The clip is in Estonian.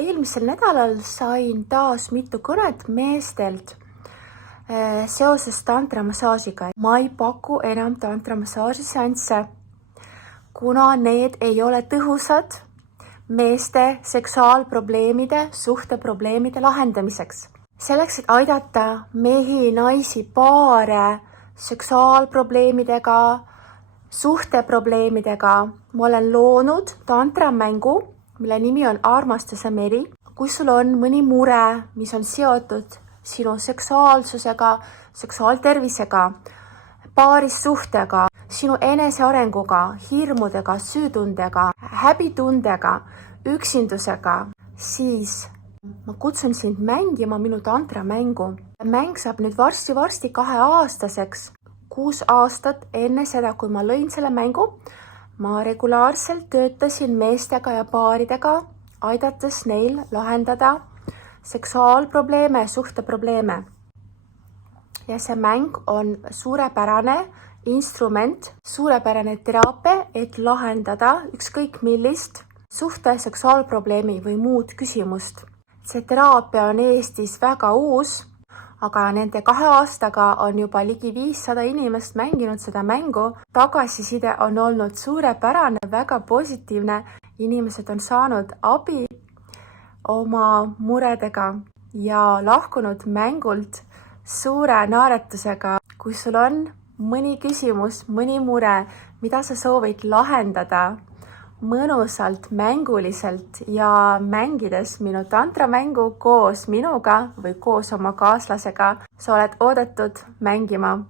eelmisel nädalal sain taas mitu kõnet meestelt seoses tantramassaažiga. Ma ei paku enam tantramassaaži seansse, kuna need ei ole tõhusad meeste seksuaalprobleemide, suhteprobleemide lahendamiseks. Selleks, et aidata mehi, naisi, paare seksuaalprobleemidega, suhteprobleemidega, ma olen loonud tantramängu, mille nimi on Armastuse meri. Kui sul on mõni mure, mis on seotud sinu seksuaalsusega, seksuaaltervisega, paarissuhtega, sinu enesearenguga, hirmudega, süütundega, häbitundega, üksindusega, siis ma kutsun sind mängima minu tantramängu. Mäng saab nüüd varsti 2-aastaseks. 6 aastat enne seda, kui ma lõin selle mängu, ma regulaarselt töötasin meestega ja paaridega, aidates neil lahendada seksuaalprobleeme ja suhteprobleeme. Ja see mäng on suurepärane instrument, suurepärane teraapia, et lahendada ükskõik millist suhte, seksuaalprobleemi või muud küsimust. See teraapia on Eestis väga uus, aga nende 2 aastaga on juba ligi 500 inimest mänginud seda mängu. Tagasiside on olnud suurepärane, väga positiivne. Inimesed on saanud abi oma muredega ja lahkunud mängult suure naeratusega. Kui sul on mõni küsimus, mõni mure, mida sa soovid lahendada mõnusalt, mänguliselt ja mängides minu tantramängu koos minuga või koos oma kaaslasega, sa oled oodatud mängima.